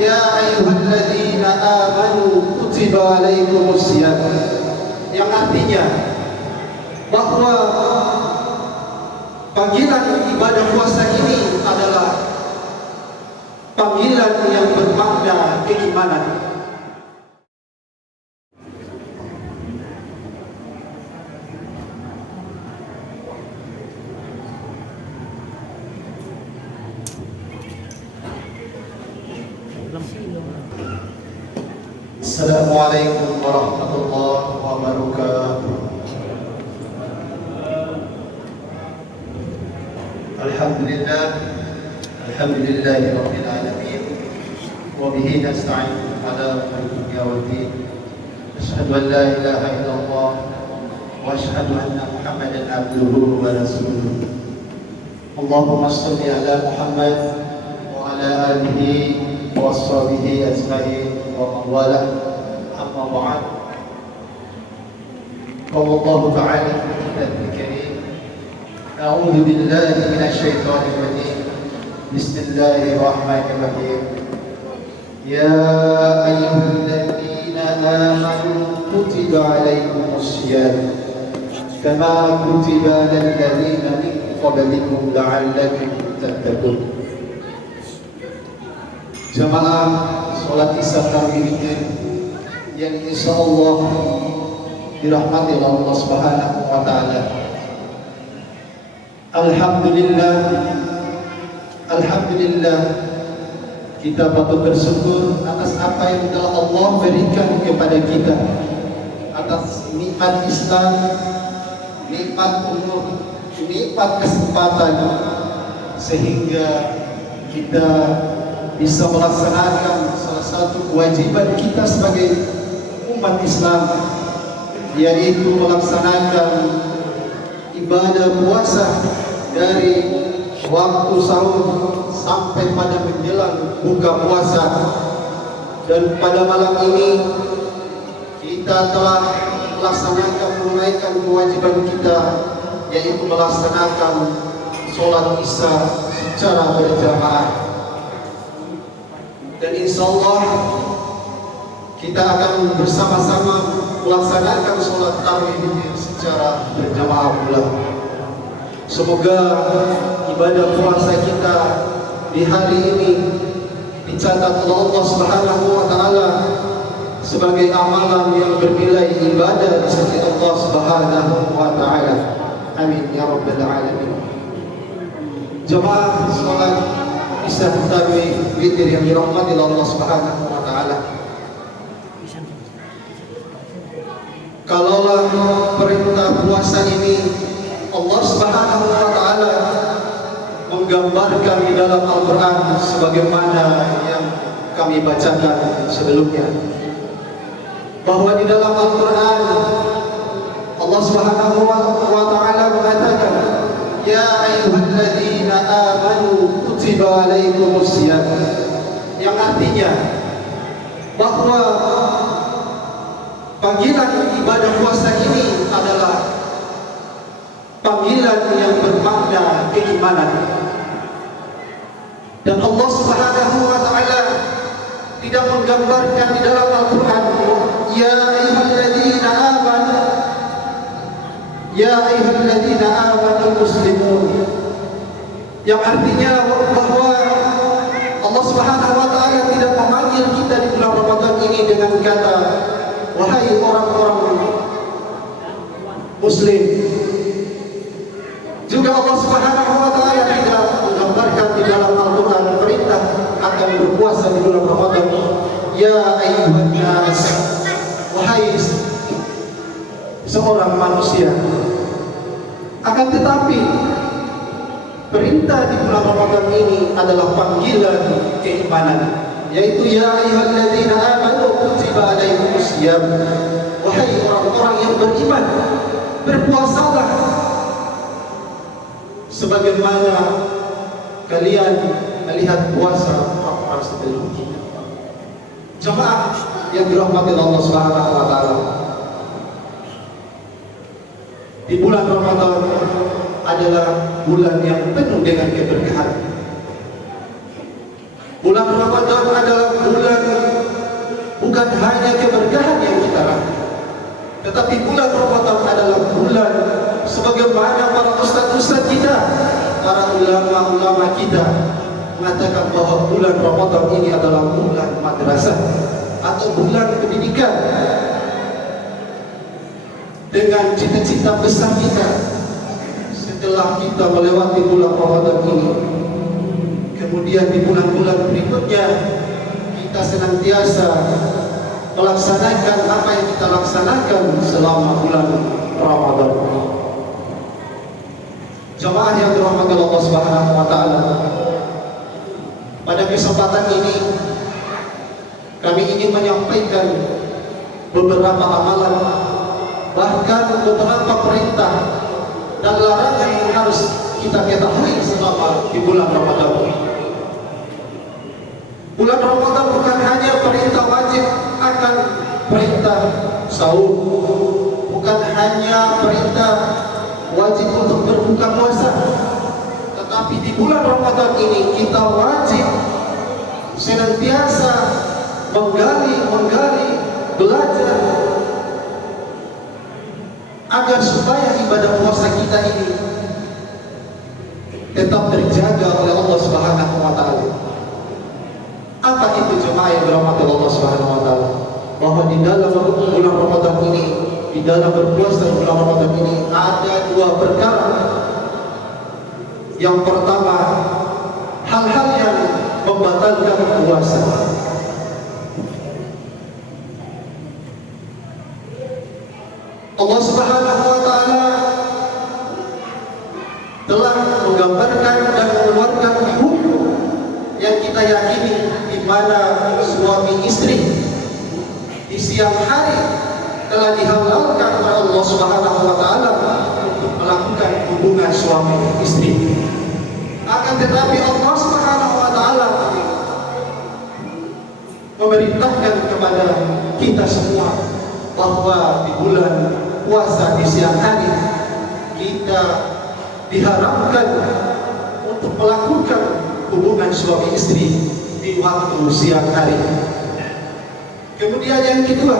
ya ayyuhalladzina amanu kutiba alaikumusiyam, yang artinya bahwa panggilan ibadah puasa ini adalah panggilan yang bermakna keimanan. Assalamualaikum warahmatullahi wabarakatuh. Alhamdulillahi rabbil alamin, wa bihi nasta'in ala umuri dunya waddin. Asyhadu an la ilaha illallah wa asyhadu anna Muhammadan abduhu wa rasuluh. Allahumma shalli ala Muhammad wa ala alihi wa ashabihi ajma'in wa man walah. Amma ba'd. Qala Allah ta'ala fi kitabihil karim, a'udzu billahi minasyaitonir rajim. Bismillahirrahmanirrahim. Ya ayyuhalladzina amanu kutiba alaikumusiyam kama kutiba alal ladzina min qablikum la'allakum tattaqun. Jamaah salat Isya tarawih yang insyaallah dirahmati oleh Allah Subhanahu wa taala. Alhamdulillah, kita patut bersyukur atas apa yang telah Allah berikan kepada kita, atas nikmat Islam, nikmat umur, nikmat kesempatan, sehingga kita bisa melaksanakan salah satu kewajiban kita sebagai umat Islam, yaitu melaksanakan ibadah puasa dari waktu sahur sampai pada menjelang buka puasa. Dan pada malam ini kita telah menunaikan kewajiban kita, yaitu melaksanakan sholat Isya secara berjamaah. Dan insyaallah kita akan bersama-sama melaksanakan sholat tarawih secara berjamaah pula. Semoga ibadah puasa kita di hari ini dicatat oleh Allah Subhanahu wa taala sebagai amalan yang bernilai ibadah di sisi Allah Subhanahu wa taala. Amin ya rabbal alamin. Jemaah salat Isya tarawih witir yang dirahmati oleh Allah Subhanahu wa taala. Kalaulah perintah puasa ini Allah Subhanahu wa taala menggambarkan di dalam Al-Qur'an sebagaimana yang kami bacakan sebelumnya, bahwa di dalam Al-Qur'an Allah Subhanahu wa taala mengatakan, ya ayyuhalladzina amanu kutiba alaikumusiyam, yang artinya bahwa panggilan ibadah puasa ini adalah panggilan yang bermakna keimanan. Dan Allah Subhanahu wa taala tidak menggambarkan di dalam Al-Qur'an, ya ayyuhalladzina amanu, ya ayyuhalladzina amanu muslimun, yang artinya bahwa Allah Subhanahu wa taala tidak memanggil kita di bulan Ramadan ini dengan kata wahai orang-orang muslim. Juga Allah Subhanahu wa taala tidak menggambarkan di dalam Al-Qur'an perintah akan berpuasa di bulan Ramadan, ya ayyuhan nas, wahai seorang manusia. Akan tetapi perintah di bulan Ramadan ini adalah panggilan keimanan, yaitu ya ayyuhalladzina amanu kutiba alaikumusiyam, wahai orang-orang yang beriman, berpuasalah sebagaimana kalian melihat puasa para sebelum kita. Jemaah yang dirahmati Allah Subhanahu wa taala, di bulan Ramadan adalah bulan yang penuh dengan keberkahan. Bulan Ramadan adalah bukan hanya keberkahan yang kita raih, tetapi bulan Ramadan adalah bulan sebagaimana para ustaz-ustaz kita, para ulama-ulama kita mengatakan bahwa bulan Ramadan ini adalah bulan madrasah atau bulan pendidikan. Dengan cita-cita besar kita, setelah kita melewati bulan Ramadan ini, kemudian di bulan-bulan berikutnya kita senantiasa melaksanakan apa yang kita laksanakan selama bulan Ramadan. Jamaah yang dirahmati Allah Subhanahu wa taala, pada kesempatan ini kami ingin menyampaikan beberapa amalan, bahkan beberapa perintah dan larangan yang harus kita ketahui selama di bulan Ramadan. Bulan Ramadan bukan hanya perintah wajib akan perintah sahur, bukan hanya perintah wajib untuk berbuka puasa, tetapi di bulan Ramadan ini kita wajib senantiasa menggali, belajar agar supaya ibadah puasa kita ini tetap terjaga oleh Allah Subhanahu wa taala. Apa itu jemaah yang dirahmati Allah Subhanahu wa taala? Bahwa di dalam bulan Ramadan ini, di dalam berpuasa di bulan Ramadan ini ada dua perkara. Yang pertama, hal-hal yang membatalkan puasa. Allah Subhanahu wa taala telah menggambarkan dan mengeluarkan hukum yang kita yakini, di mana suami istri di siang hari telah dihalalkan oleh Allah Subhanahu wa taala untuk melakukan hubungan suami istri. Akan tetapi Allah Subhanahu wa taala memerintahkan kepada kita semua bahwa di bulan puasa di siang hari kita diharapkan untuk melakukan hubungan suami istri di waktu siang hari. Kemudian yang kedua,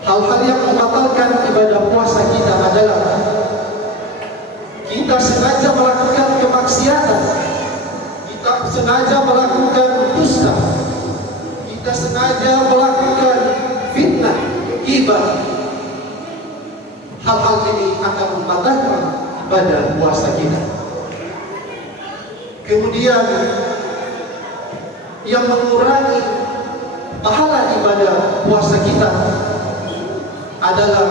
hal-hal yang membatalkan ibadah puasa kita adalah kita sengaja melakukan kemaksiatan, kita sengaja melakukan dusta, kita sengaja melakukan fitnah, ghibah. Hal-hal ini akan membatalkan ibadah puasa kita. Kemudian yang mengurangi pahala ibadah puasa kita adalah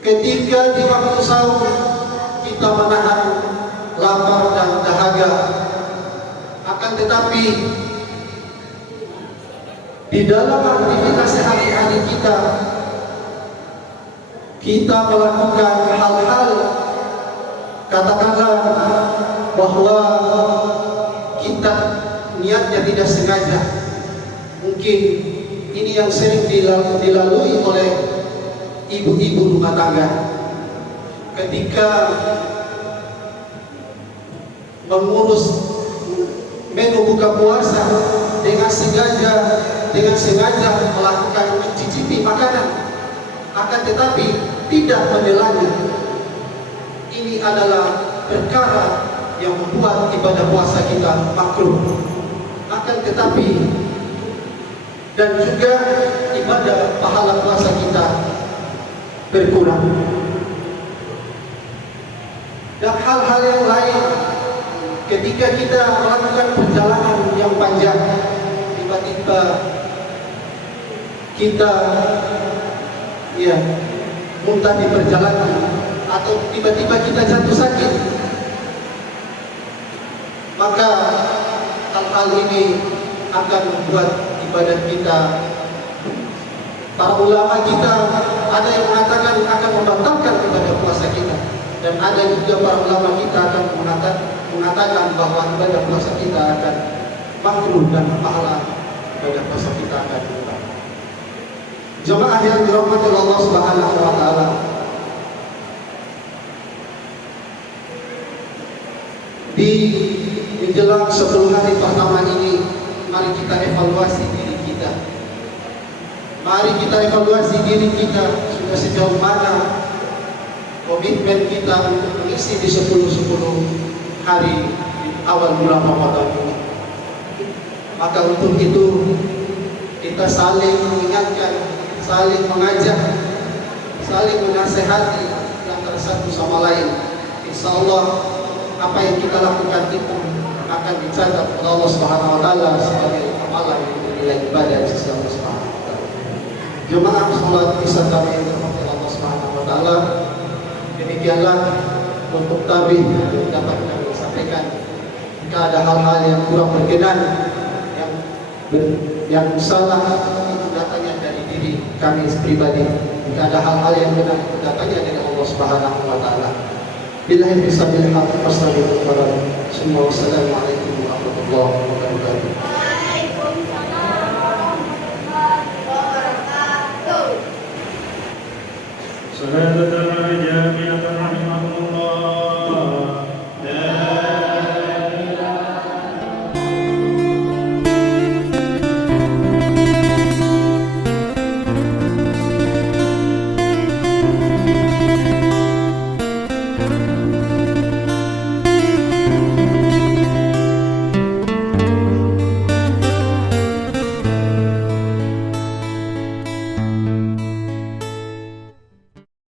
ketika di waktu sahur kita menahan lapar dan dahaga, akan tetapi di dalam aktivitas sehari-hari kita melakukan hal-hal, katakanlah bahwa kita niatnya tidak sengaja. Mungkin ini yang sering dilalui oleh ibu-ibu rumah tangga ketika mengurus menu buka puasa dengan sengaja melakukan mencicipi makanan, akan tetapi tidak menelannya. Ini adalah perkara yang membuat ibadah puasa kita makruh. Akan tetapi dan juga ibadah pahala puasa kita berkurang. Dan hal-hal yang lain, ketika kita melakukan perjalanan yang panjang, tiba-tiba kita muntah di perjalanan, atau tiba-tiba kita jatuh sakit, maka hal-hal ini akan membuat ibadah kita, para ulama kita ada yang mengatakan akan membatalkan ibadah puasa kita, dan ada juga para ulama kita akan mengatakan bahwa ibadah puasa kita akan makruh dan pahala ibadah puasa kita akan berkurang. Jemaah yang dirahmati Allah Subhanahu wa taala, di menjelang 10 hari pertama ini, mari kita evaluasi diri kita. Mari kita evaluasi diri kita, sudah sejauh mana komitmen kita untuk mengisi di 10 hari di awal bulan Ramadan ini. Maka untuk itu kita saling mengingatkan, saling mengajak, saling menasehati antara satu sama lain. Insya Allah apa yang kita lakukan itu akan dicatat oleh Allah Subhanahu Wa Taala sebagai amalan yang bernilai ibadah di sisi Allah Subhanahu Wa Taala. Jemaah salat Isya kami yang dirahmati Allah Subhanahu Wa Taala, demikianlah untuk tabih yang dapat kami sampaikan. Jika ada hal-hal yang kurang berkenan, yang salah, itu datangnya dari diri kami pribadi. Jika ada hal-hal yang benar, itu datangnya dari Allah Subhanahu Wa Taala. Billahi taufiq wal hidayah. Semua wassalamualaikum warahmatullahi wabarakatuh. Waalaikumsalam warahmatullahi wabarakatuh. Saudara